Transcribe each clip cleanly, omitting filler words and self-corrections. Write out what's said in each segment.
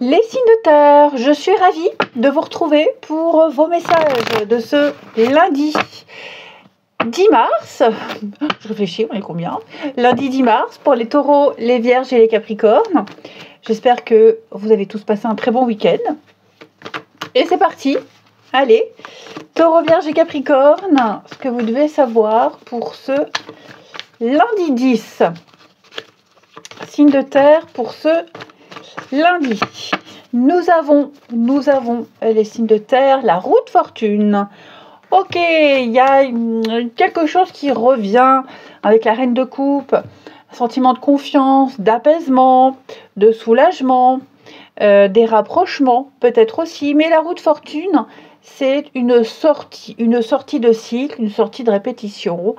Les signes de terre, je suis ravie de vous retrouver pour vos messages de ce lundi 10 mars. Je réfléchis, on est combien? Lundi 10 mars pour les taureaux, les vierges et les capricornes. J'espère que vous avez tous passé un très bon week-end. Et c'est parti. Allez, taureau, vierge et capricorne, ce que vous devez savoir pour ce lundi 10. Signe de terre pour ce lundi. Nous avons les signes de terre, la roue de fortune. Ok, il y a quelque chose qui revient avec la reine de coupe. Un sentiment de confiance, d'apaisement, de soulagement, des rapprochements peut-être aussi. Mais la roue de fortune, c'est une sortie de cycle, une sortie de répétition.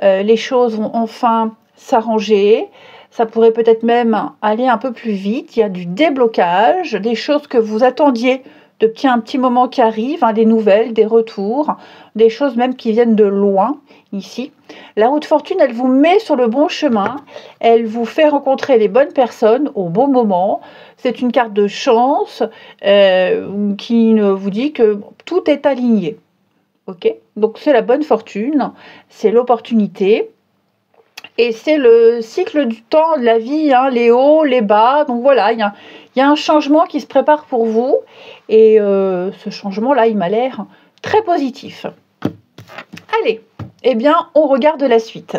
Les choses vont enfin s'arranger. Ça pourrait peut-être même aller un peu plus vite. Il y a du déblocage, des choses que vous attendiez depuis un petit moment qui arrivent, des nouvelles, des retours, des choses même qui viennent de loin ici. La roue de fortune, elle vous met sur le bon chemin. Elle vous fait rencontrer les bonnes personnes au bon moment. C'est une carte de chance qui vous dit que tout est aligné. Ok ? Donc c'est la bonne fortune, c'est l'opportunité. Et c'est le cycle du temps, de la vie, les hauts, les bas. Donc voilà, il y a un changement qui se prépare pour vous. Et ce changement-là, il m'a l'air très positif. Allez, eh bien, on regarde la suite.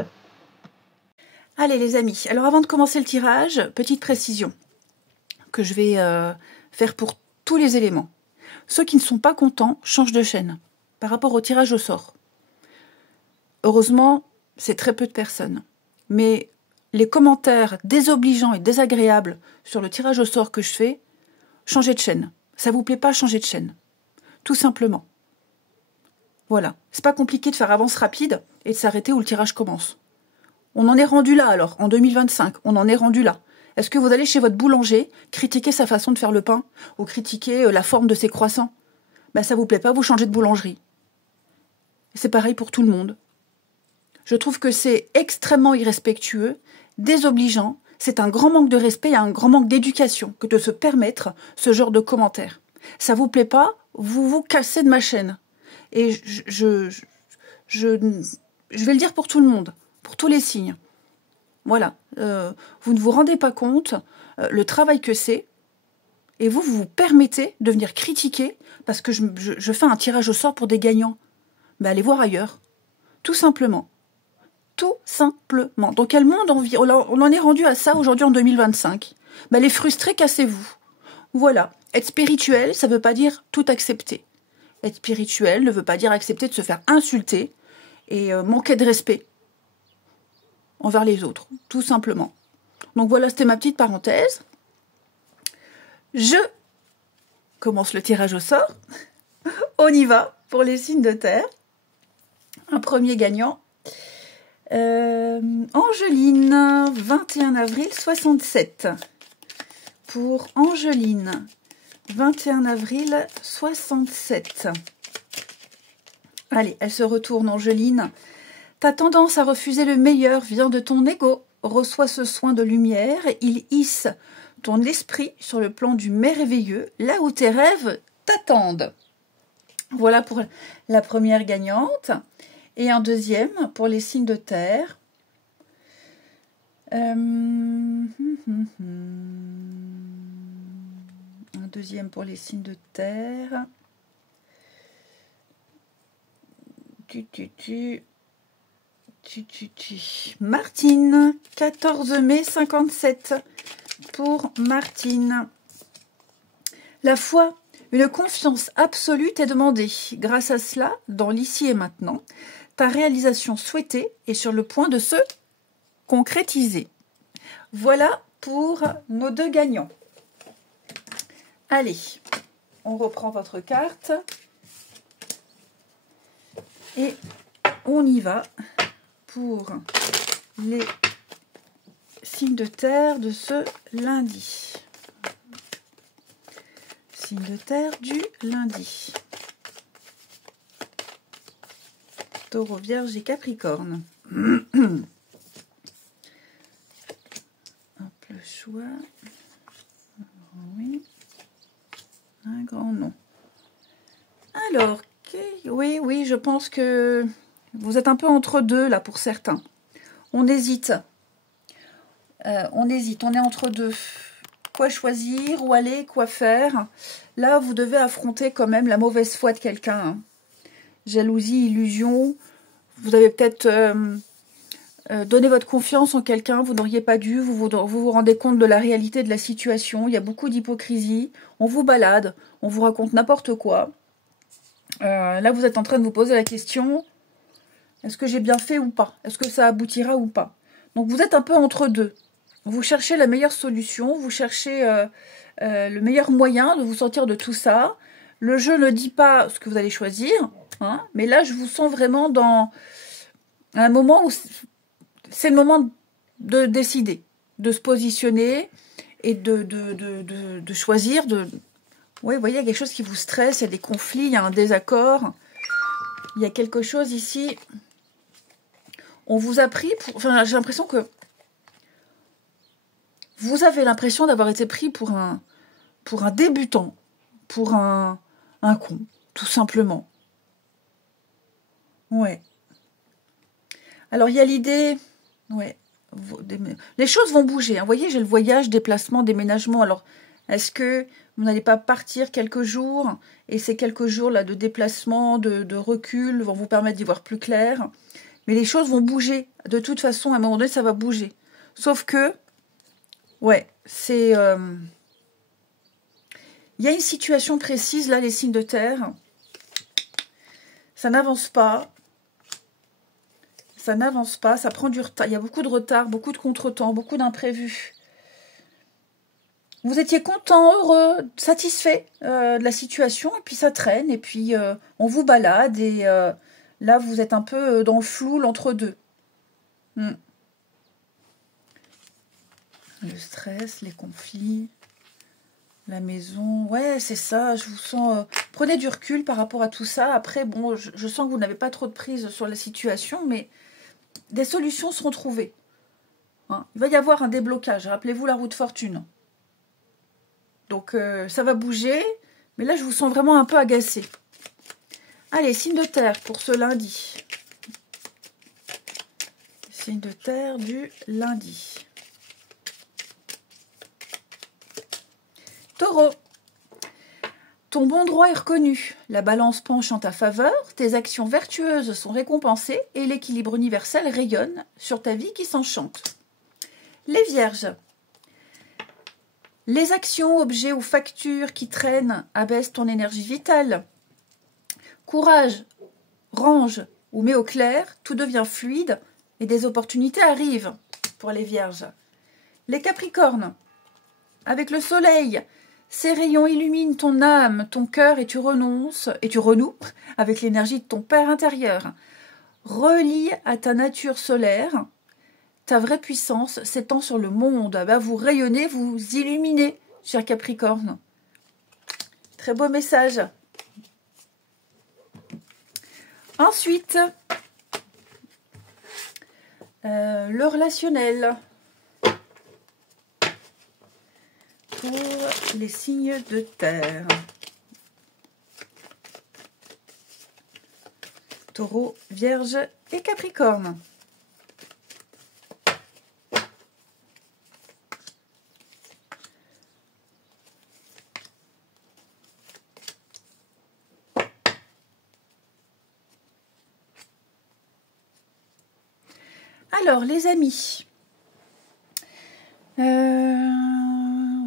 Allez les amis, alors avant de commencer le tirage, petite précision que je vais faire pour tous les éléments. Ceux qui ne sont pas contents changent de chaîne par rapport au tirage au sort. Heureusement, c'est très peu de personnes. Mais les commentaires désobligeants et désagréables sur le tirage au sort que je fais, changez de chaîne. Ça vous plaît pas, changez de chaîne. Tout simplement. Voilà. C'est pas compliqué de faire avance rapide et de s'arrêter où le tirage commence. On en est rendu là alors, en 2025, on en est rendu là. Est-ce que vous allez chez votre boulanger critiquer sa façon de faire le pain ou critiquer la forme de ses croissants? Ça vous plaît pas, vous changez de boulangerie. C'est pareil pour tout le monde. Je trouve que c'est extrêmement irrespectueux, désobligeant, c'est un grand manque de respect et un grand manque d'éducation que de se permettre ce genre de commentaires. Ça vous plaît pas, vous vous cassez de ma chaîne. Et je vais le dire pour tout le monde, pour tous les signes. Voilà, vous ne vous rendez pas compte le travail que c'est, et vous vous permettez de venir critiquer parce que je fais un tirage au sort pour des gagnants. Allez voir ailleurs, tout simplement. Tout simplement. Dans quel monde on vit? On en est rendu à ça aujourd'hui en 2025. Les frustrés, cassez-vous. Voilà. Être spirituel, ça ne veut pas dire tout accepter. Être spirituel ne veut pas dire accepter de se faire insulter et manquer de respect envers les autres. Tout simplement. Donc voilà, c'était ma petite parenthèse. Je commence le tirage au sort. On y va pour les signes de terre. Un premier gagnant. Angeline, 21 avril 67. Pour Angeline, 21 avril 67. Allez, elle se retourne, Angeline. Ta tendance à refuser le meilleur vient de ton ego. Reçois ce soin de lumière. Il hisse ton esprit sur le plan du merveilleux, là où tes rêves t'attendent. Voilà pour la première gagnante. Et un deuxième pour les signes de terre. Un deuxième pour les signes de terre. Martine, 14 mai 57. Pour Martine. La foi. Une confiance absolue t'est demandée. Grâce à cela, dans l'ici et maintenant, ta réalisation souhaitée est sur le point de se concrétiser. Voilà pour nos deux gagnants. Allez, on reprend votre carte et on y va pour les signes de terre de ce lundi. Signe de terre du lundi. Taureau, Vierge et Capricorne. Hop, le choix. Oui. grand non. Alors, oui, je pense que vous êtes un peu entre deux, là, pour certains. On hésite. On est entre deux. Quoi choisir, où aller, quoi faire. Là, vous devez affronter quand même la mauvaise foi de quelqu'un. Hein. Jalousie, illusion. Vous avez peut-être donné votre confiance en quelqu'un, vous n'auriez pas dû. Vous rendez compte de la réalité de la situation. Il y a beaucoup d'hypocrisie. On vous balade, on vous raconte n'importe quoi. Là, vous êtes en train de vous poser la question, est-ce que j'ai bien fait ou pas? Est-ce que ça aboutira ou pas? Donc, vous êtes un peu entre deux. Vous cherchez la meilleure solution, vous cherchez le meilleur moyen de vous sortir de tout ça. Le jeu ne dit pas ce que vous allez choisir, hein, mais là, je vous sens vraiment dans un moment où c'est le moment de décider, de se positionner et de choisir. Oui, vous voyez, il y a quelque chose qui vous stresse, il y a des conflits, il y a un désaccord. Il y a quelque chose ici. On vous a pris pour... Enfin, j'ai l'impression que vous avez l'impression d'avoir été pris pour un débutant, pour un con, tout simplement. Ouais. Alors, il y a l'idée... Ouais. Les choses vont bouger. Hein. Vous voyez, j'ai le voyage, déplacement, déménagement. Alors, est-ce que vous n'allez pas partir quelques jours et ces quelques jours-là de déplacement, de recul vont vous permettre d'y voir plus clair? Mais les choses vont bouger. De toute façon, à un moment donné, ça va bouger. Sauf que, ouais, c'est... Il y a une situation précise, là, les signes de terre. Ça n'avance pas. Ça n'avance pas, ça prend du retard. Il y a beaucoup de retard, beaucoup de contretemps, beaucoup d'imprévus. Vous étiez content, heureux, satisfait de la situation, et puis ça traîne, et puis on vous balade, et là, vous êtes un peu dans le flou, l'entre-deux. Le stress, les conflits, la maison, ouais, c'est ça, je vous sens... prenez du recul par rapport à tout ça. Après, bon, je sens que vous n'avez pas trop de prise sur la situation, mais des solutions seront trouvées. Hein, il va y avoir un déblocage, rappelez-vous la roue de fortune. Donc, ça va bouger, mais là, je vous sens vraiment un peu agacé. Allez, signe de terre pour ce lundi. Signe de terre du lundi. Taureau. Ton bon droit est reconnu. La balance penche en ta faveur, tes actions vertueuses sont récompensées et l'équilibre universel rayonne sur ta vie qui s'enchante. Les vierges. Les actions, objets ou factures qui traînent abaissent ton énergie vitale. Courage, range ou mets au clair, tout devient fluide et des opportunités arrivent pour les vierges. Les capricornes. Avec le soleil, ces rayons illuminent ton âme, ton cœur et tu renoues avec l'énergie de ton père intérieur. Relie à ta nature solaire. Ta vraie puissance s'étend sur le monde. Ah ben, vous rayonnez, vous illuminez, cher Capricorne. Très beau message. Ensuite, le relationnel. Pour les signes de terre. Taureau, Vierge et Capricorne. Alors, les amis,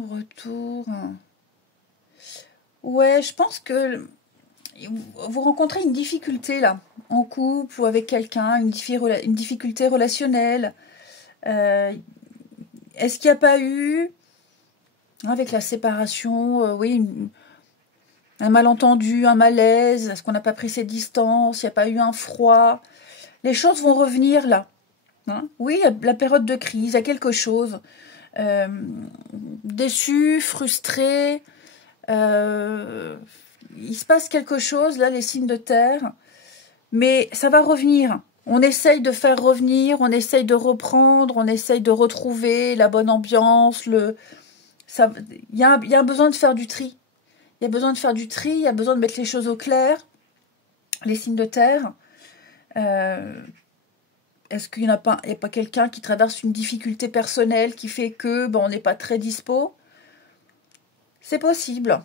retour. Ouais, je pense que vous rencontrez une difficulté là, en couple ou avec quelqu'un, une difficulté relationnelle. Est-ce qu'il n'y a pas eu, avec la séparation, oui, un malentendu, un malaise? Est-ce qu'on n'a pas pris ses distances? Il n'y a pas eu un froid? Les choses vont revenir là. Hein, oui, la période de crise, il y a quelque chose. Déçu, frustré, il se passe quelque chose, là, les signes de terre, mais ça va revenir. On essaye de faire revenir, on essaye de reprendre, on essaye de retrouver la bonne ambiance. Il y a un besoin de faire du tri. il y a besoin de faire du tri, il y a besoin de mettre les choses au clair. Les signes de terre. Est-ce qu'il n'y a pas quelqu'un qui traverse une difficulté personnelle qui fait que on n'est pas très dispo? C'est possible.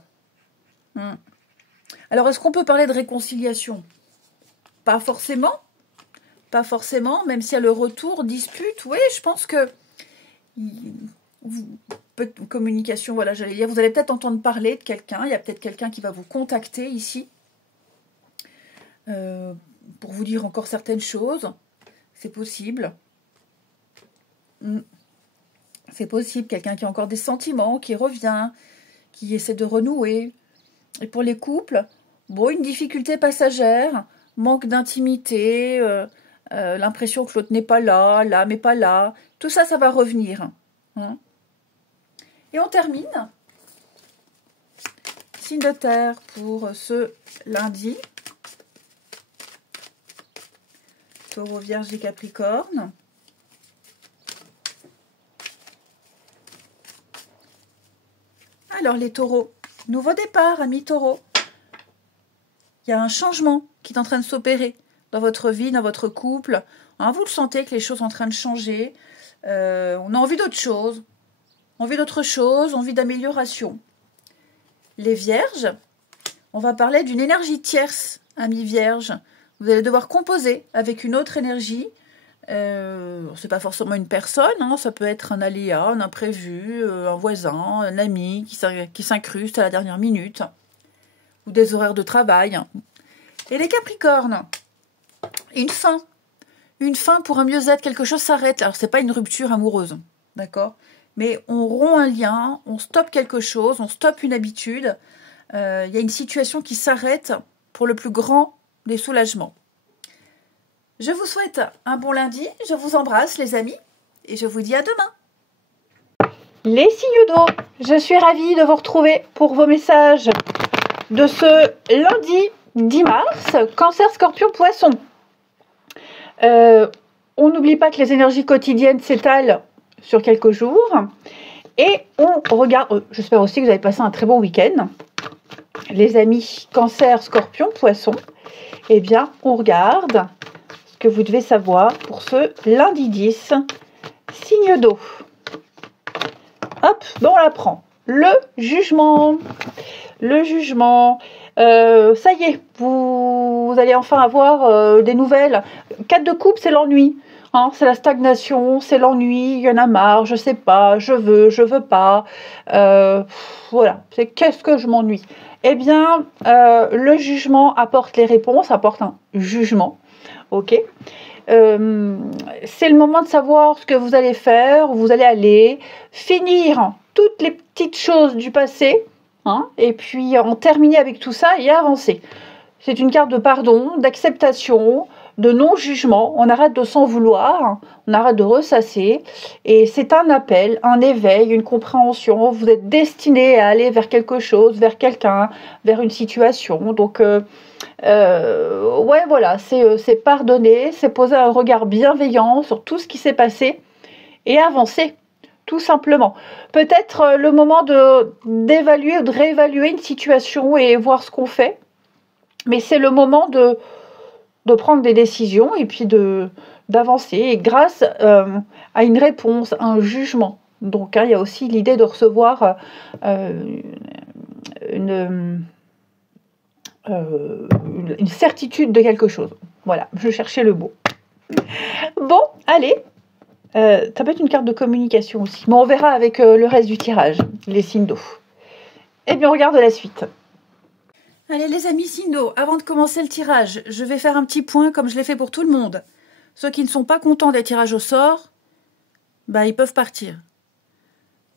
Alors, est-ce qu'on peut parler de réconciliation? Pas forcément. Pas forcément, même s'il y a le retour, dispute. Oui, je pense que... communication, voilà, j'allais dire. Vous allez peut-être entendre parler de quelqu'un. Il y a peut-être quelqu'un qui va vous contacter ici. Pour vous dire encore certaines choses. C'est possible. C'est possible. Quelqu'un qui a encore des sentiments, qui revient, qui essaie de renouer. Et pour les couples, une difficulté passagère, manque d'intimité, l'impression que l'autre n'est pas là, là mais pas là. Tout ça, ça va revenir. Et on termine. Signe de terre pour ce lundi. Taureau, Vierge et Capricorne. Alors les taureaux, nouveau départ, amis taureaux. Il y a un changement qui est en train de s'opérer dans votre vie, dans votre couple. Vous le sentez que les choses sont en train de changer. On a envie d'autre chose. Envie d'autre chose, envie d'amélioration. Les vierges, on va parler d'une énergie tierce, amis vierges. Vous allez devoir composer avec une autre énergie. C'est pas forcément une personne, ça peut être un aléa, un imprévu, un voisin, un ami qui s'incruste à la dernière minute, ou des horaires de travail. Et les Capricornes, une fin pour un mieux-être, quelque chose s'arrête. Alors c'est pas une rupture amoureuse, d'accord, mais on rompt un lien, on stoppe quelque chose, on stoppe une habitude. Il y a une situation qui s'arrête pour le plus grand des soulagements. Je vous souhaite un bon lundi, je vous embrasse les amis, et je vous dis à demain. Les signes d'eau, je suis ravie de vous retrouver pour vos messages de ce lundi 10 mars, Cancer, Scorpion, Poisson. On n'oublie pas que les énergies quotidiennes s'étalent sur quelques jours, et on regarde, j'espère aussi que vous avez passé un très bon week-end. Les amis Cancer, Scorpion, Poisson, eh bien, on regarde ce que vous devez savoir pour ce lundi 10, signe d'eau. Hop, on la prend. Le jugement. Le jugement. Ça y est, vous allez enfin avoir des nouvelles. 4 de coupe, c'est l'ennui. C'est la stagnation, c'est l'ennui, il y en a marre, je sais pas, je veux pas. Voilà, c'est qu'est-ce que je m'ennuie. Eh bien, le jugement apporte les réponses, apporte un jugement. Ok. C'est le moment de savoir ce que vous allez faire, où vous allez aller, finir toutes les petites choses du passé, et puis en terminer avec tout ça et avancer. C'est une carte de pardon, d'acceptation, de non-jugement. On arrête de s'en vouloir, on arrête de ressasser, et c'est un appel, un éveil, une compréhension. Vous êtes destiné à aller vers quelque chose, vers quelqu'un, vers une situation. Donc, voilà, c'est pardonner, c'est poser un regard bienveillant sur tout ce qui s'est passé et avancer, tout simplement. Peut-être le moment d'évaluer ou de réévaluer une situation et voir ce qu'on fait, mais c'est le moment de prendre des décisions et puis d'avancer, et grâce à une réponse, à un jugement. Donc, il y a aussi l'idée de recevoir une certitude de quelque chose. Voilà, je cherchais le mot. Bon, allez. Ça peut être une carte de communication aussi. Mais on verra avec le reste du tirage, les signes d'eau. Eh bien, on regarde la suite. Allez les amis signes d'eau, avant de commencer le tirage, je vais faire un petit point comme je l'ai fait pour tout le monde. Ceux qui ne sont pas contents des tirages au sort, ils peuvent partir.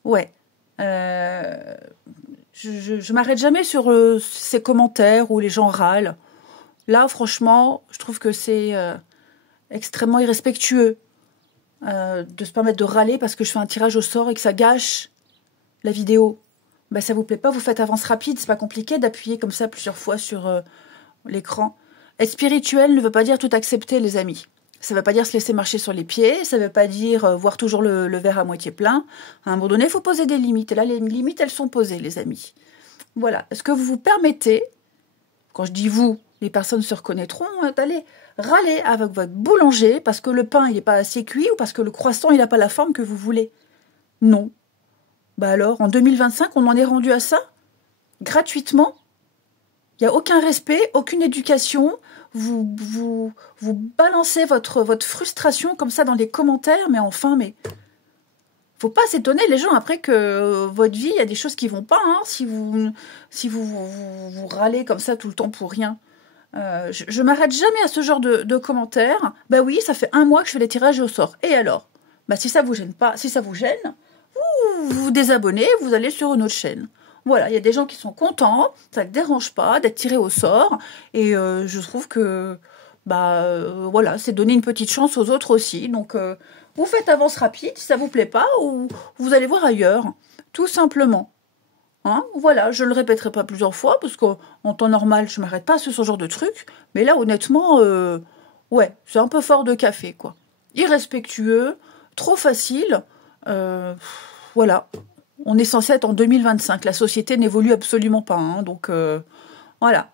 Ouais. Je m'arrête jamais sur ces commentaires où les gens râlent. Là, franchement, je trouve que c'est extrêmement irrespectueux de se permettre de râler parce que je fais un tirage au sort et que ça gâche la vidéo. Ça vous plaît pas, vous faites avance rapide, c'est pas compliqué d'appuyer comme ça plusieurs fois sur l'écran. Être spirituel ne veut pas dire tout accepter, les amis. Ça veut pas dire se laisser marcher sur les pieds, ça veut pas dire voir toujours le verre à moitié plein. À un moment donné, il faut poser des limites. Et là, les limites, elles sont posées, les amis. Voilà. Est-ce que vous vous permettez, quand je dis vous, les personnes se reconnaîtront, d'aller râler avec votre boulanger parce que le pain il n'est pas assez cuit ou parce que le croissant il n'a pas la forme que vous voulez? Non. Bah alors, en 2025, on en est rendu à ça? Gratuitement? Il n'y a aucun respect, aucune éducation. Vous balancez votre frustration comme ça dans les commentaires, mais enfin, mais faut pas s'étonner les gens après que votre vie, il y a des choses qui vont pas, hein, si vous râlez comme ça tout le temps pour rien. Je m'arrête jamais à ce genre de commentaires. Bah oui, ça fait 1 mois que je fais les tirages au sort. Et alors? Bah si ça vous gêne pas, si ça vous gêne, vous vous désabonnez, vous allez sur une autre chaîne. Voilà, il y a des gens qui sont contents, ça ne dérange pas d'être tiré au sort, et je trouve que voilà, c'est donner une petite chance aux autres aussi. Donc vous faites avance rapide, si ça vous plaît pas, ou vous allez voir ailleurs, tout simplement. Hein, voilà, je le répéterai pas plusieurs fois, parce qu'en temps normal, je m'arrête pas à ce genre de truc, mais là, honnêtement, ouais, c'est un peu fort de café, quoi. Irrespectueux, trop facile, voilà. On est censé être en 2025. La société n'évolue absolument pas. Hein, donc, voilà.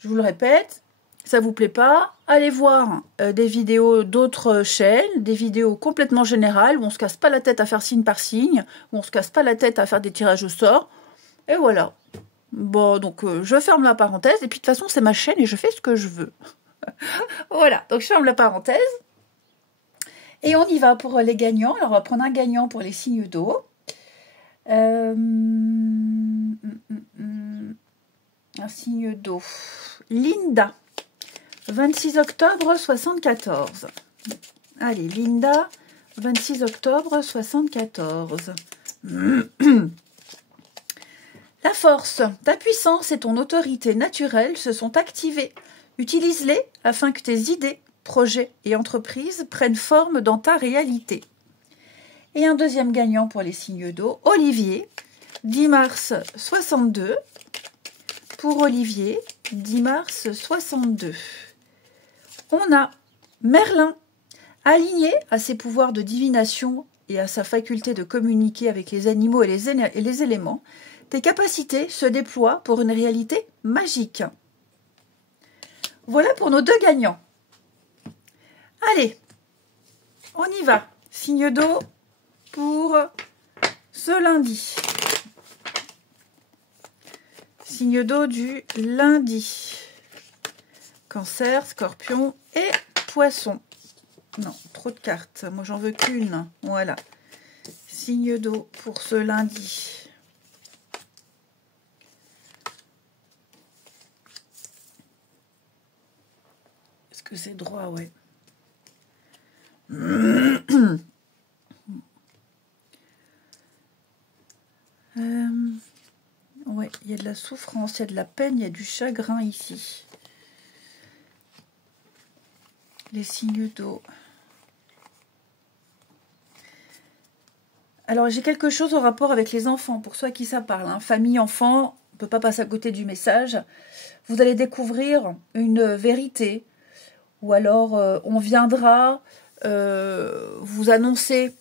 Je vous le répète, ça vous plaît pas, allez voir des vidéos d'autres chaînes, des vidéos complètement générales, où on se casse pas la tête à faire signe par signe, où on se casse pas la tête à faire des tirages au sort. Et voilà. Bon, donc, je ferme la parenthèse. Et puis, de toute façon, c'est ma chaîne et je fais ce que je veux. Voilà. Donc, je ferme la parenthèse. Et on y va pour les gagnants. Alors, on va prendre un gagnant pour les signes d'eau. Un signe d'eau. Linda, 26 octobre 74. Allez, Linda, 26 octobre 74. La force, ta puissance et ton autorité naturelle se sont activées. Utilise-les afin que tes idées, projets et entreprises prennent forme dans ta réalité. Et un deuxième gagnant pour les signes d'eau, Olivier, 10 mars 62. Pour Olivier, 10 mars 62. On a Merlin, aligné à ses pouvoirs de divination et à sa faculté de communiquer avec les animaux et les éléments, tes capacités se déploient pour une réalité magique. Voilà pour nos deux gagnants. Allez, on y va. Signe d'eau pour ce lundi. Signe d'eau du lundi. Cancer, Scorpion et Poisson. Non, trop de cartes. Moi, j'en veux qu'une. Voilà. Signe d'eau pour ce lundi. Est-ce que c'est droit? Ouais. Ouais, il y a de la souffrance, il y a de la peine, il y a du chagrin ici. Les signes d'eau. Alors, j'ai quelque chose au rapport avec les enfants, pour ceux à qui ça parle. Hein. Famille, enfant, on ne peut pas passer à côté du message. Vous allez découvrir une vérité, ou alors on viendra vous annoncer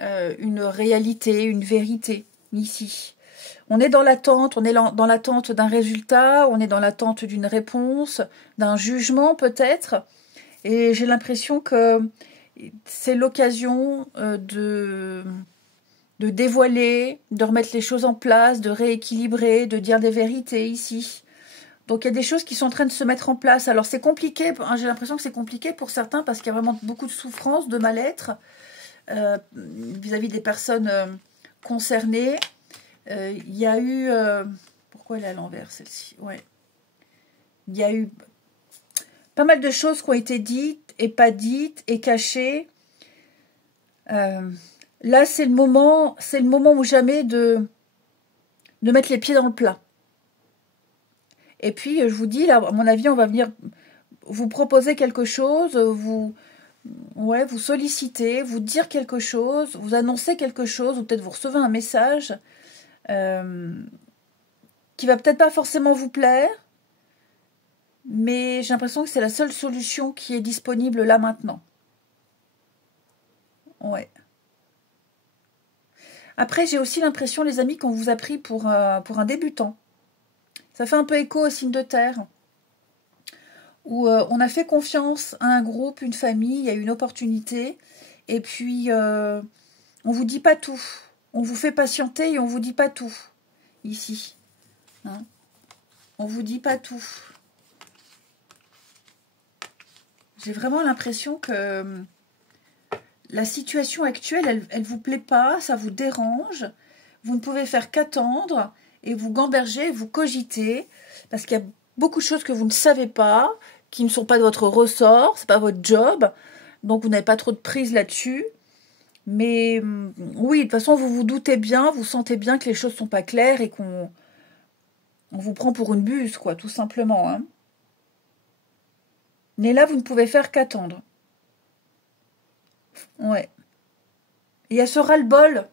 une réalité, une vérité, ici. On est dans l'attente, on est dans l'attente d'un résultat, on est dans l'attente d'une réponse, d'un jugement peut-être. Et j'ai l'impression que c'est l'occasion de dévoiler, de remettre les choses en place, de rééquilibrer, de dire des vérités ici. Donc il y a des choses qui sont en train de se mettre en place. Alors c'est compliqué, hein, j'ai l'impression que c'est compliqué pour certains parce qu'il y a vraiment beaucoup de souffrance, de mal-être vis-à-vis des personnes concernées. Il y a eu... pourquoi elle est à l'envers celle-ci? Ouais. Il y a eu pas mal de choses qui ont été dites et pas dites et cachées. Là c'est le moment ou jamais de mettre les pieds dans le plat. Et puis je vous dis, là, à mon avis, on va venir vous proposer quelque chose, vous solliciter, vous dire quelque chose, vous annoncer quelque chose, ou peut-être vous recevez un message qui va peut-être pas forcément vous plaire, mais j'ai l'impression que c'est la seule solution qui est disponible là maintenant. Ouais. Après, j'ai aussi l'impression, les amis, qu'on vous a pris pour un débutant. Ça fait un peu écho au signe de terre, où on a fait confiance à un groupe, une famille, il y a eu une opportunité, et puis on vous dit pas tout. On vous fait patienter et on vous dit pas tout, ici. Hein, on vous dit pas tout. J'ai vraiment l'impression que la situation actuelle, elle vous plaît pas, ça vous dérange. Vous ne pouvez faire qu'attendre et vous gamberger, vous cogiter, parce qu'il y a beaucoup de choses que vous ne savez pas, qui ne sont pas de votre ressort, c'est pas votre job, donc vous n'avez pas trop de prise là-dessus. Mais oui, de toute façon, vous vous doutez bien, vous sentez bien que les choses sont pas claires et qu'on vous prend pour une buse, quoi, tout simplement. Hein. Mais là, vous ne pouvez faire qu'attendre. Ouais. Il y a ce ras-le-bol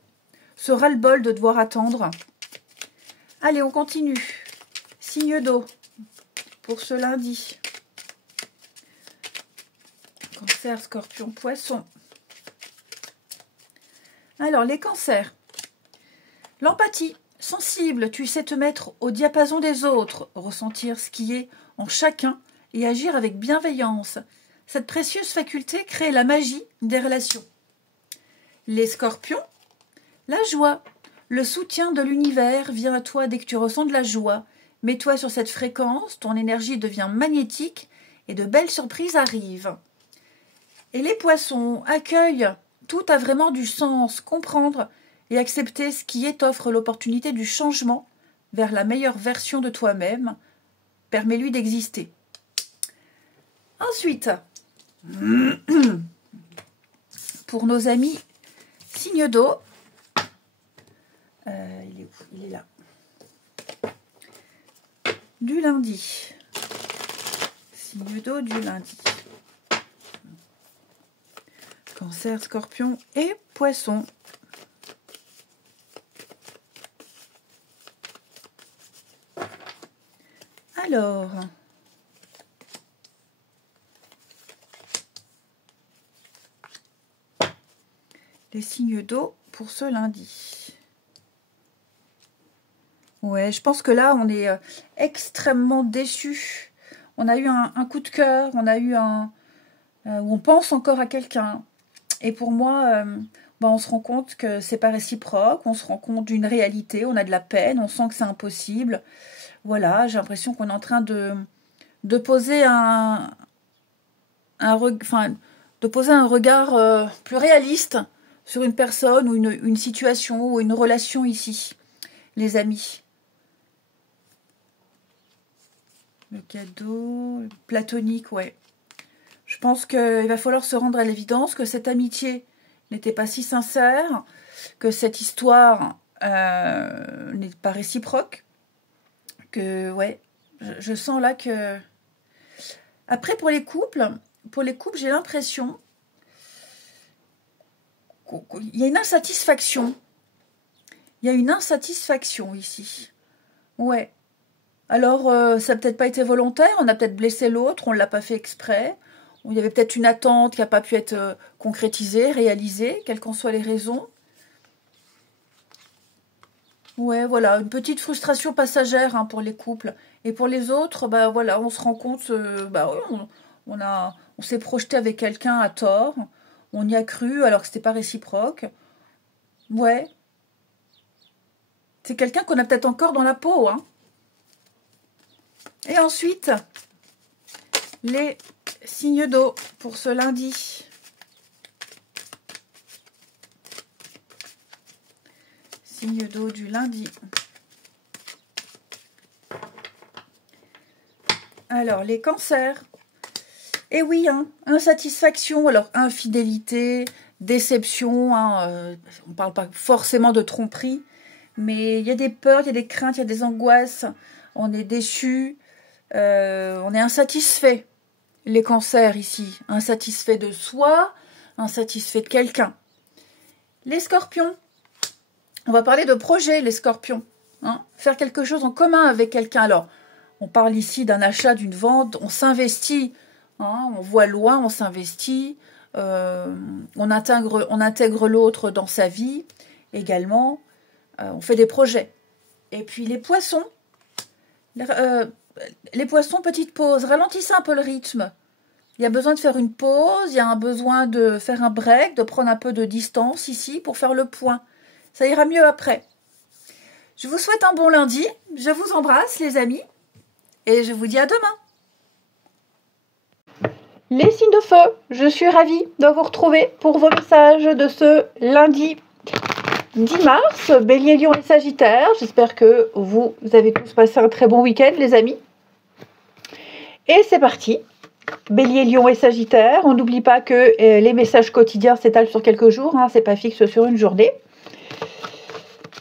de devoir attendre. Allez, on continue. Signe d'eau pour ce lundi. Cancer, Scorpion, Poisson. Alors, les cancers. L'empathie. Sensible, tu sais te mettre au diapason des autres, ressentir ce qui est en chacun et agir avec bienveillance. Cette précieuse faculté crée la magie des relations. Les scorpions. La joie. Le soutien de l'univers vient à toi dès que tu ressens de la joie. Mets-toi sur cette fréquence, ton énergie devient magnétique et de belles surprises arrivent. Et les poissons, accueille, tout a vraiment du sens, comprendre et accepter ce qui est offre l'opportunité du changement vers la meilleure version de toi-même, permets-lui d'exister. Ensuite, pour nos amis signe d'eau, il est où? Il est là. Du lundi. Signe d'eau du lundi. Cancer, Scorpion et Poisson. Alors, les signes d'eau pour ce lundi. Ouais, je pense que là, on est extrêmement déçus. On a eu un coup de cœur, on a eu où on pense encore à quelqu'un. Et pour moi, on se rend compte que c'est pas réciproque, on se rend compte d'une réalité, on a de la peine, on sent que c'est impossible. Voilà, j'ai l'impression qu'on est en train de poser de poser un regard plus réaliste sur une personne ou une situation ou une relation ici, les amis. Le cadeau platonique, ouais. Je pense qu'il va falloir se rendre à l'évidence que cette amitié n'était pas si sincère, que cette histoire n'est pas réciproque, que, ouais, je sens là que... Après, pour les couples, j'ai l'impression qu'il y a une insatisfaction. Il y a une insatisfaction ici. Ouais. Alors, ça n'a peut-être pas été volontaire, on a peut-être blessé l'autre, on ne l'a pas fait exprès. Il y avait peut-être une attente qui n'a pas pu être concrétisée, réalisée, quelles qu'en soient les raisons. Ouais, voilà, une petite frustration passagère hein, pour les couples. Et pour les autres, bah voilà, on se rend compte, on s'est projeté avec quelqu'un à tort, on y a cru alors que c'était pas réciproque. Ouais. C'est quelqu'un qu'on a peut-être encore dans la peau, hein. Et ensuite, les signes d'eau pour ce lundi. Signe d'eau du lundi. Alors, les cancers. Eh oui, hein, insatisfaction, alors infidélité, déception, hein, on ne parle pas forcément de tromperie, mais il y a des peurs, il y a des craintes, il y a des angoisses, on est déçu, on est insatisfait. Les cancers ici, insatisfait de soi, insatisfait de quelqu'un. Les scorpions, on va parler de projet, les scorpions. Hein, faire quelque chose en commun avec quelqu'un. Alors, on parle ici d'un achat, d'une vente, on s'investit, hein, on voit loin, on s'investit, on intègre l'autre dans sa vie. également, on fait des projets. Et puis les poissons, petite pause, ralentissez un peu le rythme. Il y a besoin de faire une pause, il y a un besoin de faire un break, de prendre un peu de distance ici pour faire le point. Ça ira mieux après. Je vous souhaite un bon lundi, je vous embrasse les amis, et je vous dis à demain. Les signes de feu, je suis ravie de vous retrouver pour vos messages de ce lundi 10 mars, Bélier, Lion et Sagittaire. J'espère que vous avez tous passé un très bon week-end les amis. Et c'est parti, Bélier, Lion et Sagittaire. On n'oublie pas que les messages quotidiens s'étalent sur quelques jours, hein, c'est pas fixe sur une journée.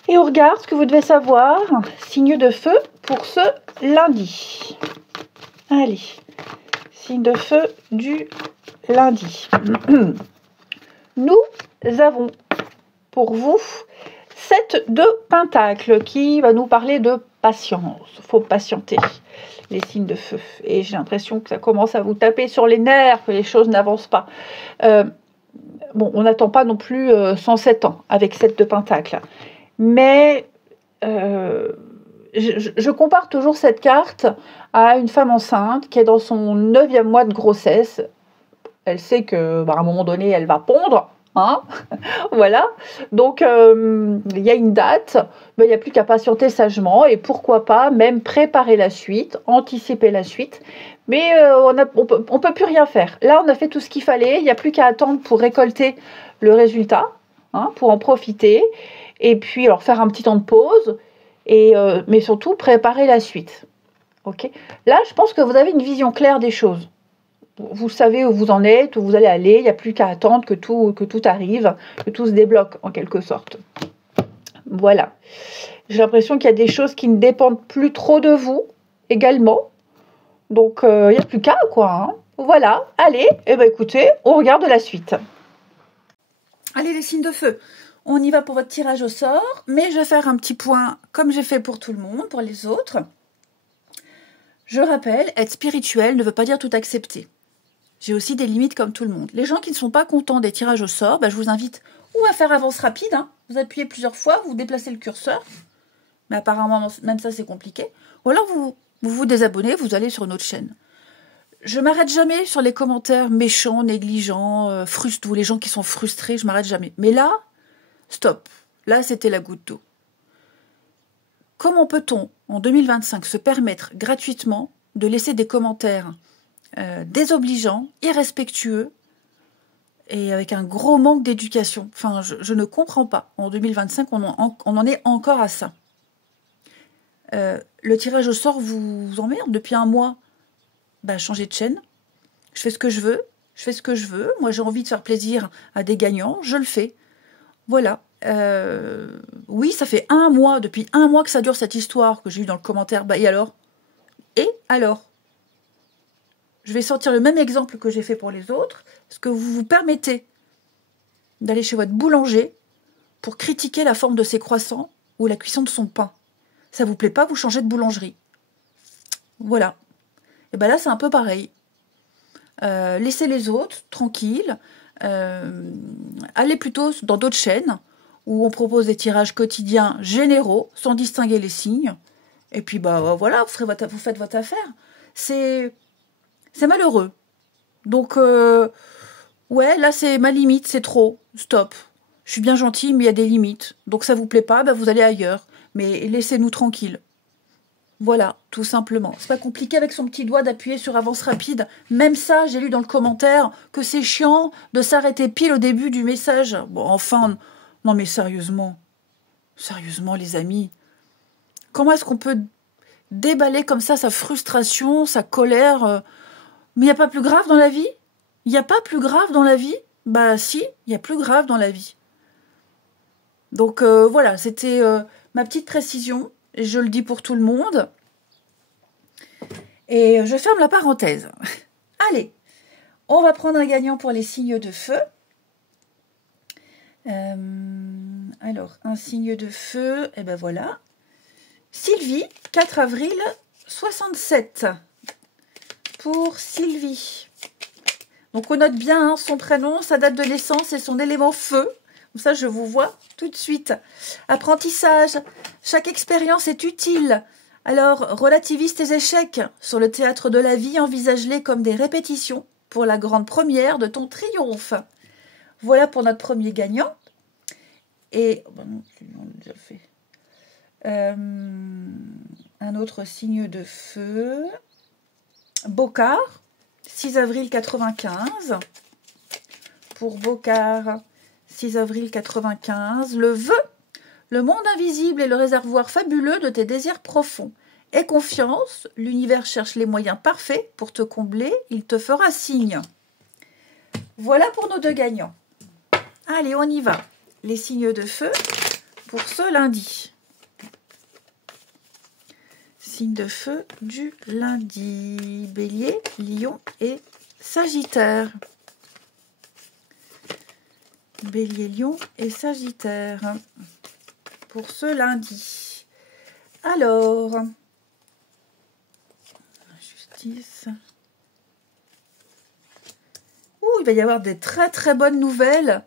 Et on regarde ce que vous devez savoir, signe de feu pour ce lundi. Allez, signe de feu du lundi. Nous avons pour vous 7 de Pentacle qui va nous parler de patience. Il faut patienter, les signes de feu. Et j'ai l'impression que ça commence à vous taper sur les nerfs, que les choses n'avancent pas. Bon, on n'attend pas non plus 107 ans avec 7 de Pentacle. Mais je compare toujours cette carte à une femme enceinte qui est dans son 9e mois de grossesse. Elle sait que, à un moment donné, elle va pondre. Hein. Voilà. Donc, il y a une date, mais il n'y a plus qu'à patienter sagement et pourquoi pas même préparer la suite, anticiper la suite. Mais on peut plus rien faire. Là, on a fait tout ce qu'il fallait. Il n'y a plus qu'à attendre pour récolter le résultat, hein, pour en profiter. Et puis, alors, faire un petit temps de pause, mais surtout, préparer la suite. Okay. Là, je pense que vous avez une vision claire des choses. Vous savez où vous en êtes, où vous allez aller. Il n'y a plus qu'à attendre que tout arrive, que tout se débloque, en quelque sorte. Voilà. J'ai l'impression qu'il y a des choses qui ne dépendent plus trop de vous, également. Donc, il n'y a plus qu'à, quoi. Hein. Voilà. Allez, écoutez, on regarde la suite. Allez, les signes de feu. On y va pour votre tirage au sort, mais je vais faire un petit point comme j'ai fait pour tout le monde, pour les autres. Je rappelle, être spirituel ne veut pas dire tout accepter. J'ai aussi des limites comme tout le monde. Les gens qui ne sont pas contents des tirages au sort, je vous invite ou à faire avance rapide, hein, vous appuyez plusieurs fois, vous déplacez le curseur, mais apparemment même ça c'est compliqué, ou alors vous désabonnez, vous allez sur une autre chaîne. Je m'arrête jamais sur les commentaires méchants, négligents, frustrés, les gens qui sont frustrés, je m'arrête jamais. Mais là, stop. Là, c'était la goutte d'eau. Comment peut-on, en 2025, se permettre gratuitement de laisser des commentaires désobligeants, irrespectueux et avec un gros manque d'éducation? Enfin, je ne comprends pas. En 2025, on en est encore à ça. Le tirage au sort vous emmerde depuis un mois. Changez de chaîne. Je fais ce que je veux. Moi, j'ai envie de faire plaisir à des gagnants. Je le fais. Voilà. Oui, ça fait depuis un mois que ça dure cette histoire que j'ai eu dans le commentaire. Et alors? Je vais sortir le même exemple que j'ai fait pour les autres. Est-ce que vous vous permettez d'aller chez votre boulanger pour critiquer la forme de ses croissants ou la cuisson de son pain? Ça vous plaît pas, vous changez de boulangerie. Voilà. Et là, c'est un peu pareil. Laissez les autres tranquilles. Allez plutôt dans d'autres chaînes où on propose des tirages quotidiens généraux, sans distinguer les signes. Et puis, voilà, vous faites votre affaire. C'est malheureux. Donc, ouais, là, c'est ma limite, c'est trop. Stop. Je suis bien gentille, mais il y a des limites. Donc, ça vous plaît pas, vous allez ailleurs. Mais laissez-nous tranquilles. Voilà, tout simplement. C'est pas compliqué avec son petit doigt d'appuyer sur avance rapide. Même ça, j'ai lu dans le commentaire que c'est chiant de s'arrêter pile au début du message. Bon, enfin, non mais sérieusement. Sérieusement, les amis. Comment est-ce qu'on peut déballer comme ça sa frustration, sa colère? Mais il n'y a pas plus grave dans la vie? Il n'y a pas plus grave dans la vie? Si, il y a plus grave dans la vie. Donc voilà, c'était ma petite précision. Et je le dis pour tout le monde. Et je ferme la parenthèse. Allez, on va prendre un gagnant pour les signes de feu. Alors, un signe de feu, voilà. Sylvie, 4 avril 67. Pour Sylvie. Donc on note bien son prénom, sa date de naissance et son élément feu. Comme ça, je vous vois tout de suite. Apprentissage. Chaque expérience est utile. Alors, relativise tes échecs. Sur le théâtre de la vie, envisage-les comme des répétitions pour la grande première de ton triomphe. Voilà pour notre premier gagnant. Et on l'a déjà fait. Un autre signe de feu. Bocard, 6 avril 95. Pour Bocard, 6 avril 95. Le vœu, le monde invisible est le réservoir fabuleux de tes désirs profonds. Aie confiance, l'univers cherche les moyens parfaits pour te combler, il te fera signe. Voilà pour nos deux gagnants. Allez, on y va. Les signes de feu pour ce lundi. Signe de feu du lundi. Bélier, Lion et Sagittaire. Bélier, Lion et Sagittaire. Pour ce lundi. Alors, justice. Il va y avoir des très très bonnes nouvelles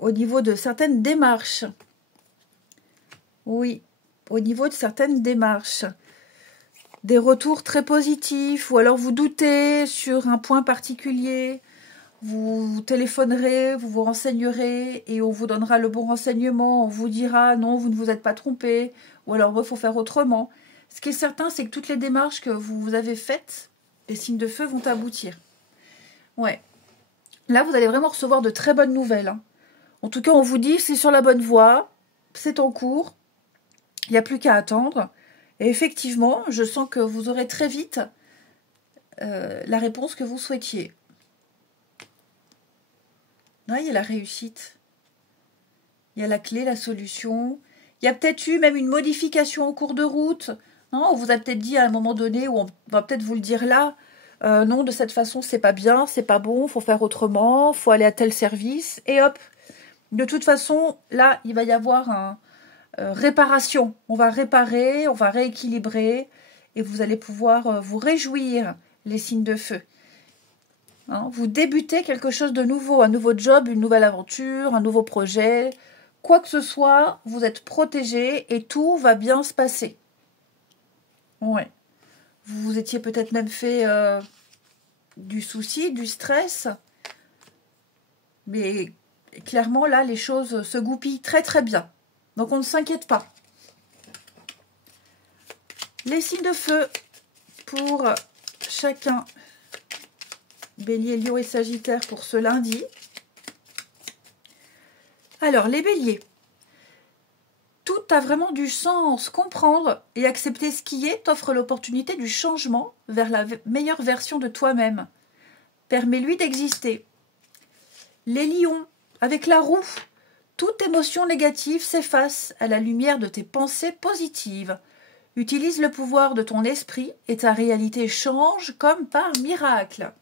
au niveau de certaines démarches. Oui, au niveau de certaines démarches. Des retours très positifs, ou alors vous doutez sur un point particulier. Vous téléphonerez, vous vous renseignerez et on vous donnera le bon renseignement. On vous dira non, vous ne vous êtes pas trompé, ou alors il faut faire autrement. Ce qui est certain, c'est que toutes les démarches que vous avez faites, les signes de feu vont aboutir. Ouais. Là, vous allez vraiment recevoir de très bonnes nouvelles. En tout cas, on vous dit c'est sur la bonne voie, c'est en cours, il n'y a plus qu'à attendre. Et effectivement, je sens que vous aurez très vite la réponse que vous souhaitiez. Là, il y a la réussite. Il y a la clé, la solution. Il y a peut-être eu même une modification en cours de route. Non, on vous a peut-être dit à un moment donné, ou on va peut-être vous le dire là, non, de cette façon, c'est pas bien, c'est pas bon, faut faire autrement, faut aller à tel service, et hop. De toute façon, là, il va y avoir un réparation. On va réparer, on va rééquilibrer, et vous allez pouvoir vous réjouir, les signes de feu. Hein, vous débutez quelque chose de nouveau, un nouveau job, une nouvelle aventure, un nouveau projet. Quoi que ce soit, vous êtes protégé et tout va bien se passer. Ouais. Vous vous étiez peut-être même fait du souci, du stress. Mais clairement, là, les choses se goupillent très très bien. Donc, on ne s'inquiète pas. Les signes de feu pour chacun. Bélier, Lion et Sagittaire pour ce lundi. Alors, les béliers. Tout a vraiment du sens. Comprendre et accepter ce qui est t'offre l'opportunité du changement vers la meilleure version de toi-même. Permets-lui d'exister. Les lions, avec la roue, toute émotion négative s'efface à la lumière de tes pensées positives. Utilise le pouvoir de ton esprit et ta réalité change comme par miracle.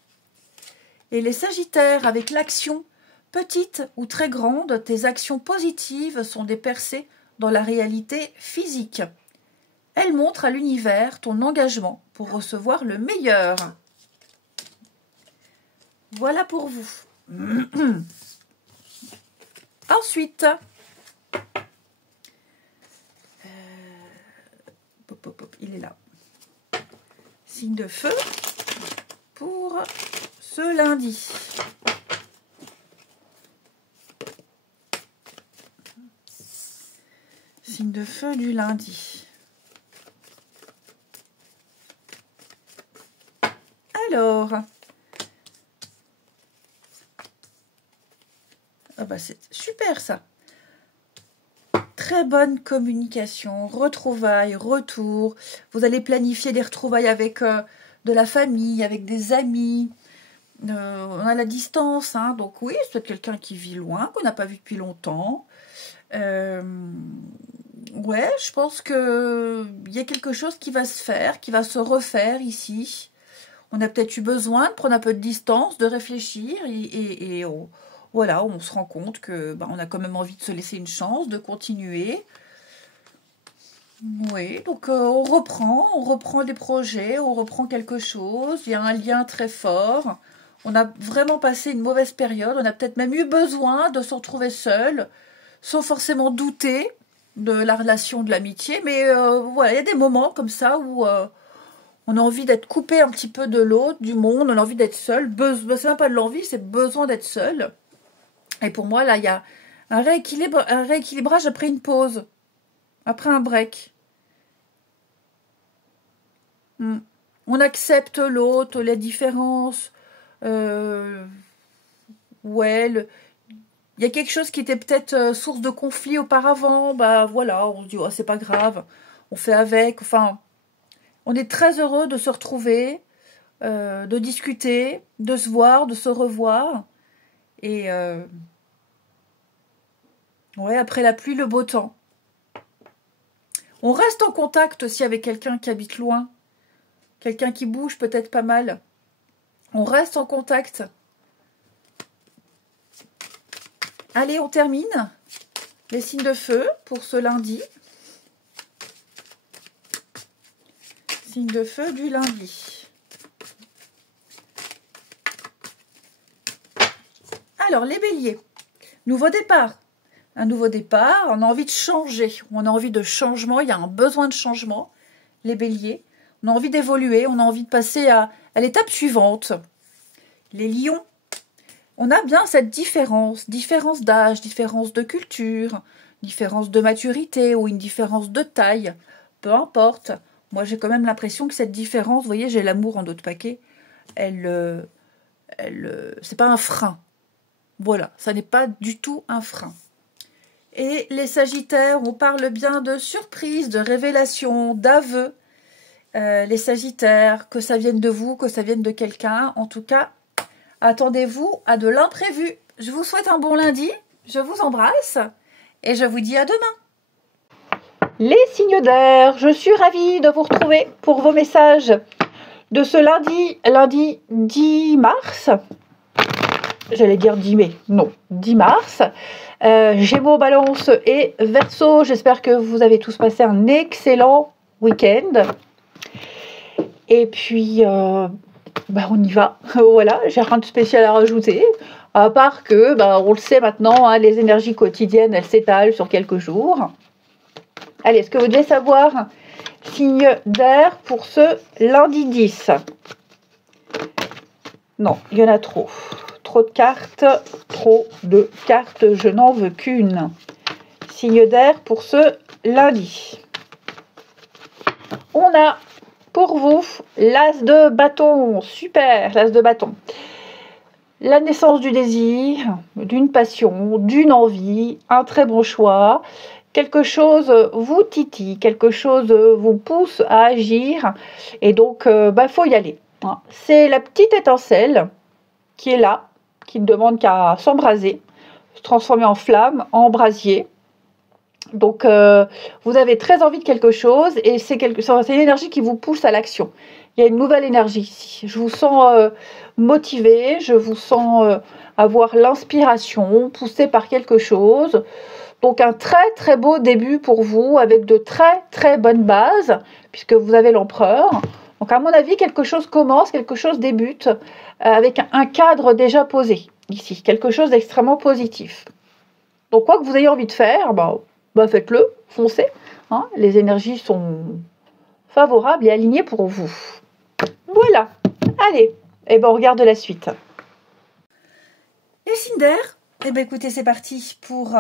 Et les sagittaires, avec l'action, petite ou très grande, tes actions positives sont des percées dans la réalité physique. Elles montrent à l'univers ton engagement pour recevoir le meilleur. Voilà pour vous. Ensuite, il est là. Signe de feu pour ce lundi. Signe de feu du lundi. Alors, c'est super ça. Très bonne communication, retrouvailles, retour. Vous allez planifier des retrouvailles avec de la famille, avec des amis. On a la distance, hein, donc oui, c'est peut-être quelqu'un qui vit loin, qu'on n'a pas vu depuis longtemps. Ouais, je pense qu'il y a quelque chose qui va se faire, qui va se refaire ici. On a peut-être eu besoin de prendre un peu de distance, de réfléchir et voilà, on se rend compte que on a quand même envie de se laisser une chance, de continuer. Oui, donc on reprend des projets, on reprend quelque chose, il y a un lien très fort. on a vraiment passé une mauvaise période, on a peut-être même eu besoin de se retrouver seul, sans forcément douter de la relation, de l'amitié, mais voilà, il y a des moments comme ça où on a envie d'être coupé un petit peu de l'autre, du monde, on a envie d'être seul, c'est même pas de l'envie, c'est besoin d'être seul. Et pour moi, là, il y a un rééquilibrage après une pause, après un break. On accepte l'autre, les différences. Ouais, il y a quelque chose qui était peut-être source de conflit auparavant. Bah voilà, on se dit, oh, c'est pas grave, on fait avec. Enfin, on est très heureux de se retrouver, de discuter, de se voir, de se revoir. Et ouais, après la pluie, le beau temps. On reste en contact aussi avec quelqu'un qui habite loin. Quelqu'un qui bouge peut-être pas mal. On reste en contact. Allez, on termine les signes de feu pour ce lundi. Signe de feu du lundi. Alors, les béliers. Nouveau départ. Un nouveau départ, on a envie de changer. On a envie de changement, il y a un besoin de changement. Les béliers. On a envie d'évoluer, on a envie de passer à l'étape suivante. Les lions. On a bien cette différence d'âge, différence de culture, différence de maturité ou une différence de taille. Peu importe. Moi, j'ai quand même l'impression que cette différence, vous voyez, j'ai l'amour en d'autres paquets, c'est pas un frein. Voilà, ça n'est pas du tout un frein. Et les sagittaires, on parle bien de surprise, de révélation, d'aveu. Les sagittaires, que ça vienne de vous, que ça vienne de quelqu'un, en tout cas, attendez-vous à de l'imprévu. Je vous souhaite un bon lundi, je vous embrasse et je vous dis à demain. Les signes d'air, je suis ravie de vous retrouver pour vos messages de ce lundi 10 mars. J'allais dire 10 mai, non, 10 mars. Gémeaux, Balance et Verseau, j'espère que vous avez tous passé un excellent week-end. Et puis, on y va. Voilà, j'ai rien de spécial à rajouter. À part que, on le sait maintenant, hein, les énergies quotidiennes, elles s'étalent sur quelques jours. Allez, est-ce que vous devez savoir signe d'air pour ce lundi 10? Non, il y en a trop. Trop de cartes, je n'en veux qu'une. Signe d'air pour ce lundi. On a pour vous l'as de bâton, super, l'as de bâton. La naissance du désir, d'une passion, d'une envie, un très bon choix. Quelque chose vous titille, quelque chose vous pousse à agir. Et donc, faut y aller. Hein. C'est la petite étincelle qui est là, qui ne demande qu'à s'embraser, se transformer en flamme, en brasier. Donc, vous avez très envie de quelque chose et c'est une énergie qui vous pousse à l'action. Il y a une nouvelle énergie ici. Je vous sens motivé, je vous sens avoir l'inspiration, poussé par quelque chose. Donc, un très très beau début pour vous avec de très très bonnes bases puisque vous avez l'empereur. Donc, à mon avis, quelque chose commence, quelque chose débute avec un cadre déjà posé ici. Quelque chose d'extrêmement positif. Donc, quoi que vous ayez envie de faire, faites-le, foncez. Hein, les énergies sont favorables et alignées pour vous. Voilà. Allez, on regarde la suite. Et le signe d'air, écoutez, c'est parti pour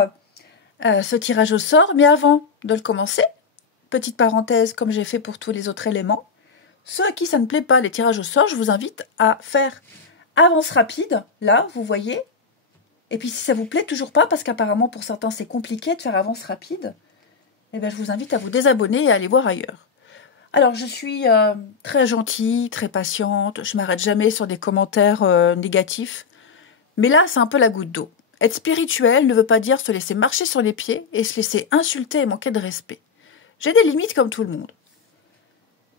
ce tirage au sort. Mais avant de le commencer, petite parenthèse comme j'ai fait pour tous les autres éléments. Ceux à qui ça ne plaît pas, les tirages au sort, je vous invite à faire avance rapide. Là, vous voyez. Et puis si ça vous plaît toujours pas, parce qu'apparemment pour certains c'est compliqué de faire avance rapide, je vous invite à vous désabonner et à aller voir ailleurs. Alors je suis très gentille, très patiente, je m'arrête jamais sur des commentaires négatifs, mais là c'est un peu la goutte d'eau. Être spirituel ne veut pas dire se laisser marcher sur les pieds et se laisser insulter et manquer de respect. J'ai des limites comme tout le monde.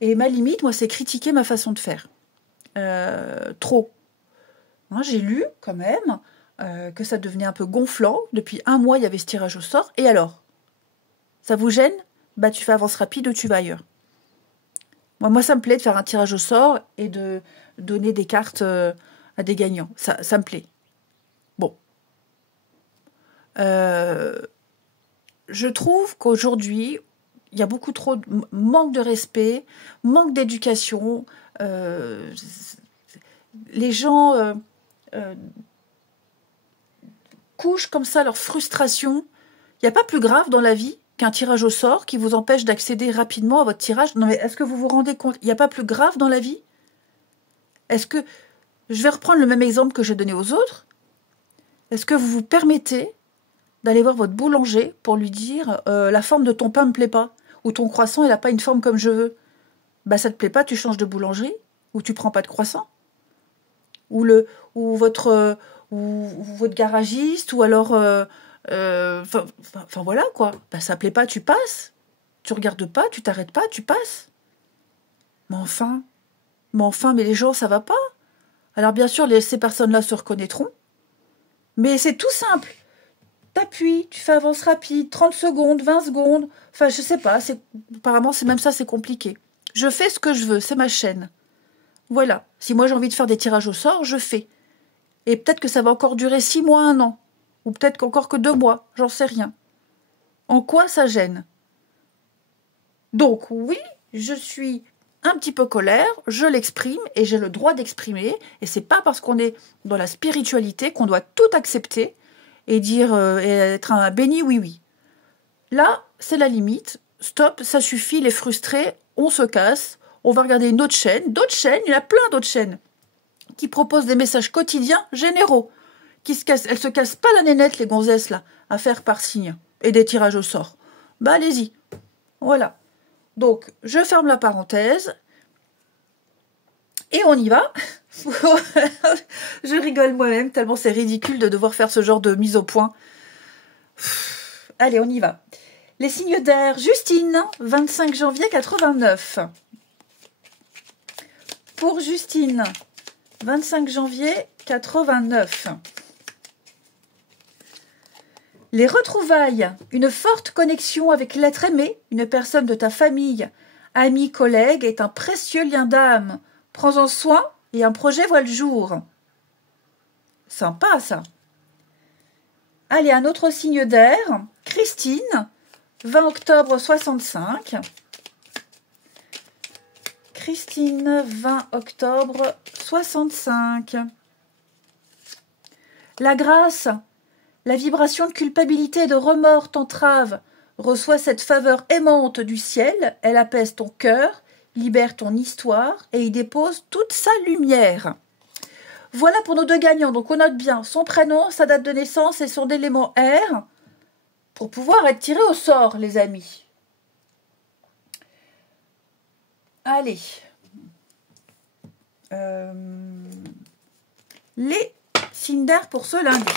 Et ma limite, moi, c'est critiquer ma façon de faire. Trop. Moi, j'ai lu quand même que ça devenait un peu gonflant. Depuis 1 mois, il y avait ce tirage au sort. Et alors? Ça vous gêne? Tu fais avance rapide ou tu vas ailleurs. Moi, ça me plaît de faire un tirage au sort et de donner des cartes à des gagnants. Ça me plaît. Bon. Je trouve qu'aujourd'hui, il y a beaucoup trop de manque de respect, manque d'éducation. Les gens couchent comme ça leur frustration. Il n'y a pas plus grave dans la vie qu'un tirage au sort qui vous empêche d'accéder rapidement à votre tirage. Non mais est-ce que vous vous rendez compte? Il n'y a pas plus grave dans la vie? Est-ce que... Je vais reprendre le même exemple que j'ai donné aux autres. Est-ce que vous vous permettez d'aller voir votre boulanger pour lui dire la forme de ton pain ne me plaît pas, ou ton croissant il n'a pas une forme comme je veux? Bah ça te plaît pas, tu changes de boulangerie, ou tu prends pas de croissant, ou votre garagiste, ou alors enfin voilà quoi. Bah ça plaît pas, tu passes. Tu regardes pas, tu t'arrêtes pas, tu passes. Mais enfin, mais les gens ça va pas. Alors bien sûr ces personnes-là se reconnaîtront, mais c'est tout simple. T'appuies, tu fais avance rapide, 30 secondes, 20 secondes, enfin je sais pas, apparemment c'est même ça, c'est compliqué. Je fais ce que je veux, c'est ma chaîne. Voilà, si moi j'ai envie de faire des tirages au sort, je fais. Et peut-être que ça va encore durer 6 mois, 1 an, ou peut-être qu'encore que 2 mois, j'en sais rien. En quoi ça gêne? Donc oui, je suis un petit peu colère, je l'exprime et j'ai le droit d'exprimer, et c'est pas parce qu'on est dans la spiritualité qu'on doit tout accepter et dire et être un béni oui. Là, c'est la limite. Stop, ça suffit, les frustrés, on se casse, on va regarder une autre chaîne. D'autres chaînes, il y en a plein d'autres chaînes qui proposent des messages quotidiens généraux. Elles se cassent pas la nénette, les gonzesses, là, à faire par signe et des tirages au sort. Bah, allez-y. Voilà. Donc, je ferme la parenthèse et on y va. Je rigole moi-même, tellement c'est ridicule de devoir faire ce genre de mise au point. Allez, on y va. Les signes d'air, Justine, 25 janvier 89. Pour Justine, 25 janvier 89. Les retrouvailles, une forte connexion avec l'être aimé, une personne de ta famille, ami, collègue, est un précieux lien d'âme. Prends-en soin et un projet voit le jour. Sympa ça. Allez, un autre signe d'air, Christine, 20 octobre 65. Christine, 20 octobre 65. La grâce, la vibration de culpabilité et de remords t'entrave. Reçois cette faveur aimante du ciel, elle apaise ton cœur, libère ton histoire et y dépose toute sa lumière. Voilà pour nos deux gagnants. Donc on note bien son prénom, sa date de naissance et son élément R pour pouvoir être tiré au sort, les amis. Allez. Les signes d'air pour ce lundi.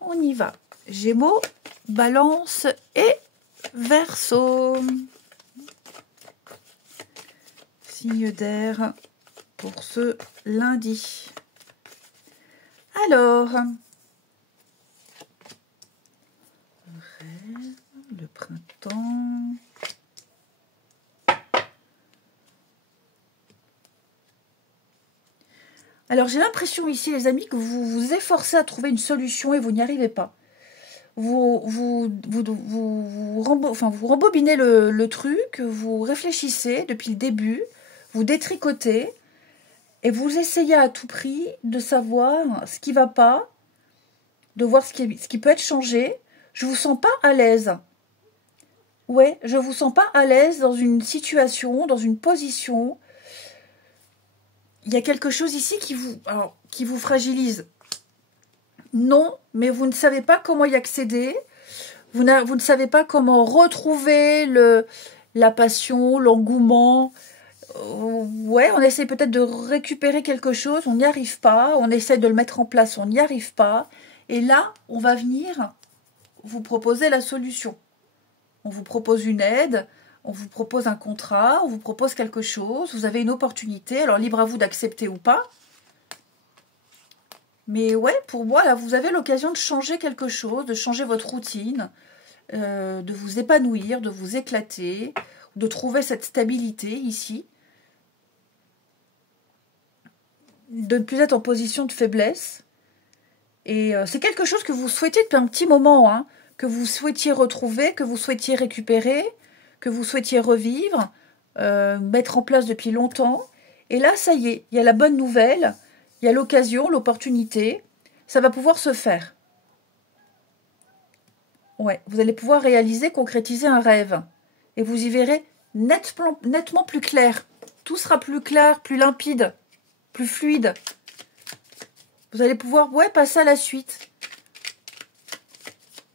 On y va. Gémeaux, Balance et Verseau. Signe d'air pour ce lundi. Alors, le printemps. Alors, j'ai l'impression ici, les amis, que vous vous efforcez à trouver une solution et vous n'y arrivez pas. Vous rembobinez le truc, vous réfléchissez depuis le début, vous détricotez et vous essayez à tout prix de savoir ce qui ne va pas, de voir ce qui peut être changé. Je ne vous sens pas à l'aise. Ouais, je ne vous sens pas à l'aise dans une situation, dans une position. Il y a quelque chose ici qui vous fragilise. Non, mais vous ne savez pas comment y accéder. Vous ne savez pas comment retrouver la passion, l'engouement. Ouais, on essaie peut-être de récupérer quelque chose, on n'y arrive pas. On essaie de le mettre en place, on n'y arrive pas. Et là, on va venir vous proposer la solution. On vous propose une aide, on vous propose un contrat, on vous propose quelque chose. Vous avez une opportunité, alors libre à vous d'accepter ou pas. Mais ouais, pour moi, là, vous avez l'occasion de changer quelque chose, de changer votre routine, de vous épanouir, de vous éclater, de trouver cette stabilité ici. de ne plus être en position de faiblesse. Et c'est quelque chose que vous souhaitiez depuis un petit moment, hein, que vous souhaitiez retrouver, que vous souhaitiez récupérer, que vous souhaitiez revivre, mettre en place depuis longtemps. Et là, ça y est, il y a la bonne nouvelle, il y a l'occasion, l'opportunité, ça va pouvoir se faire. Ouais, vous allez pouvoir réaliser, concrétiser un rêve. Et vous y verrez nettement plus clair. Tout sera plus clair, plus limpide, plus fluide. Vous allez pouvoir passer à la suite.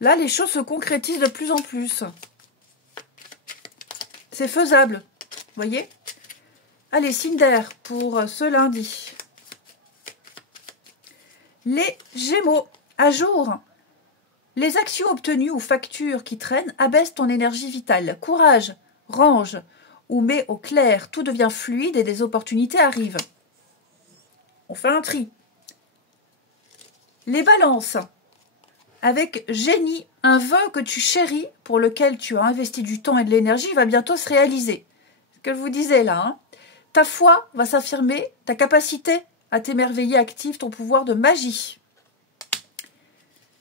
Là, les choses se concrétisent de plus en plus. C'est faisable, voyez? Allez, signe d'air pour ce lundi. Les Gémeaux, à jour. Les actions obtenues ou factures qui traînent abaissent ton énergie vitale. Courage, range ou mets au clair. Tout devient fluide et des opportunités arrivent. On fait un tri. Les balances. Avec génie, un vœu que tu chéris, pour lequel tu as investi du temps et de l'énergie, va bientôt se réaliser. C'est ce que je vous disais là. Hein. Ta foi va s'affirmer, ta capacité à t'émerveiller active ton pouvoir de magie.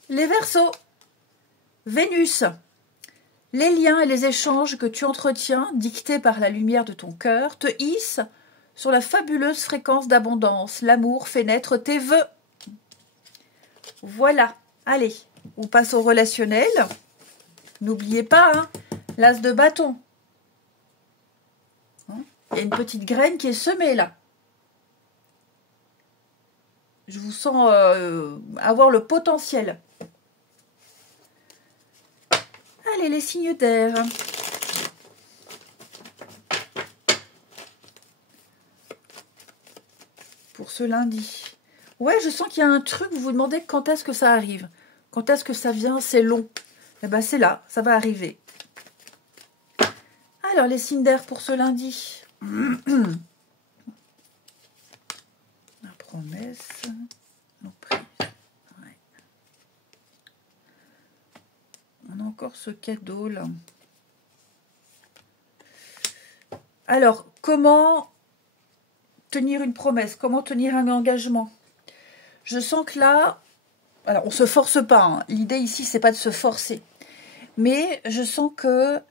Les Verseaux. Vénus. Les liens et les échanges que tu entretiens, dictés par la lumière de ton cœur, te hissent sur la fabuleuse fréquence d'abondance. L'amour fait naître tes vœux. Voilà. Allez, on passe au relationnel. N'oubliez pas, hein, l'as de bâton. Il y a une petite graine qui est semée là. Je vous sens avoir le potentiel. Allez, les signes d'air. Pour ce lundi. Ouais, je sens qu'il y a un truc, vous vous demandez quand est-ce que ça arrive. Quand est-ce que ça vient, c'est long. Eh bien, c'est là, ça va arriver. Alors, les signes d'air pour ce lundi. La promesse. Non, prise. Ouais. On a encore ce cadeau là. Alors, comment tenir une promesse? Comment tenir un engagement? Je sens que là, alors on se force pas. Hein. L'idée ici, c'est pas de se forcer. Mais je sens que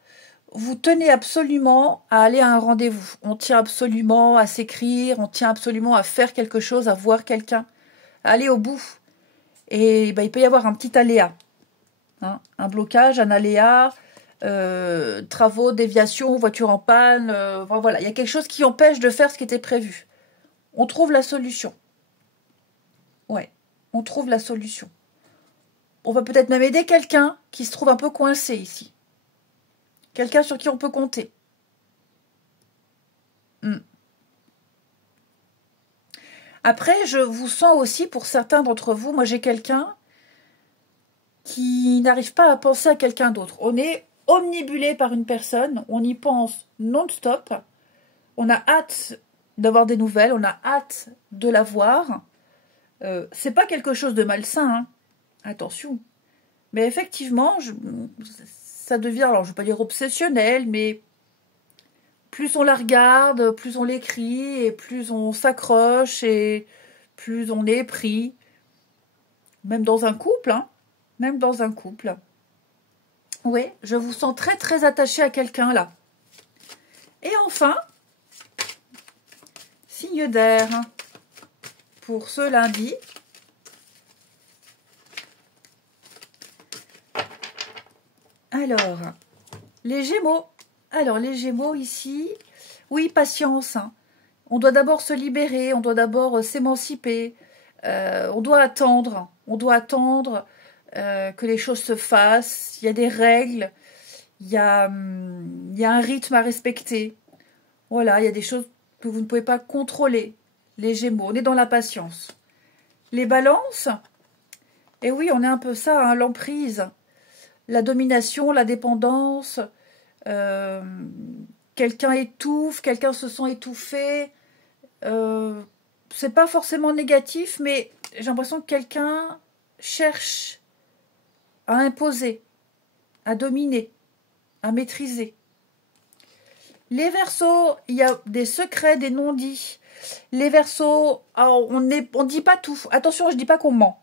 vous tenez absolument à aller à un rendez-vous. On tient absolument à s'écrire, on tient absolument à faire quelque chose, à voir quelqu'un, à aller au bout. Et il peut y avoir un petit aléa. Hein, un blocage, un aléa, travaux, déviation, voiture en panne. Voilà, il y a quelque chose qui empêche de faire ce qui était prévu. On trouve la solution. Ouais, on trouve la solution. On va peut-être même aider quelqu'un qui se trouve un peu coincé ici. Quelqu'un sur qui on peut compter. Après, je vous sens aussi, pour certains d'entre vous, moi j'ai quelqu'un qui n'arrive pas à penser à quelqu'un d'autre. On est omnibulé par une personne, on y pense non-stop, on a hâte d'avoir des nouvelles, on a hâte de la voir. C'est pas quelque chose de malsain, hein. Attention. Mais effectivement, ça devient, alors je ne vais pas dire obsessionnel, mais plus on la regarde, plus on l'écrit, et plus on s'accroche, et plus on est pris. Même dans un couple, hein. Même dans un couple. Oui, je vous sens très très attaché à quelqu'un là. Et enfin, signe d'air pour ce lundi. Alors, les Gémeaux. Alors, les Gémeaux ici, oui, patience. Hein. On doit d'abord se libérer, on doit d'abord s'émanciper. On doit attendre. On doit attendre que les choses se fassent. Il y a des règles. Il y a un rythme à respecter. Voilà, il y a des choses que vous ne pouvez pas contrôler. Les Gémeaux, on est dans la patience. Les Balances, et oui, on est un peu ça, hein, l'emprise. La domination, la dépendance, quelqu'un étouffe, quelqu'un se sent étouffé. C'est pas forcément négatif, mais j'ai l'impression que quelqu'un cherche à imposer, à dominer, à maîtriser. Les Verseaux, il y a des secrets, des non-dits. Les Verseaux, on ne dit pas tout. Attention, je ne dis pas qu'on ment.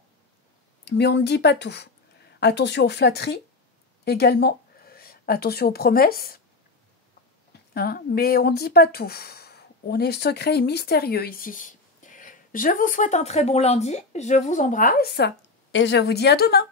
Mais on ne dit pas tout. Attention aux flatteries également. Attention aux promesses. Hein, mais on ne dit pas tout. On est secret et mystérieux ici. Je vous souhaite un très bon lundi. Je vous embrasse. Et je vous dis à demain.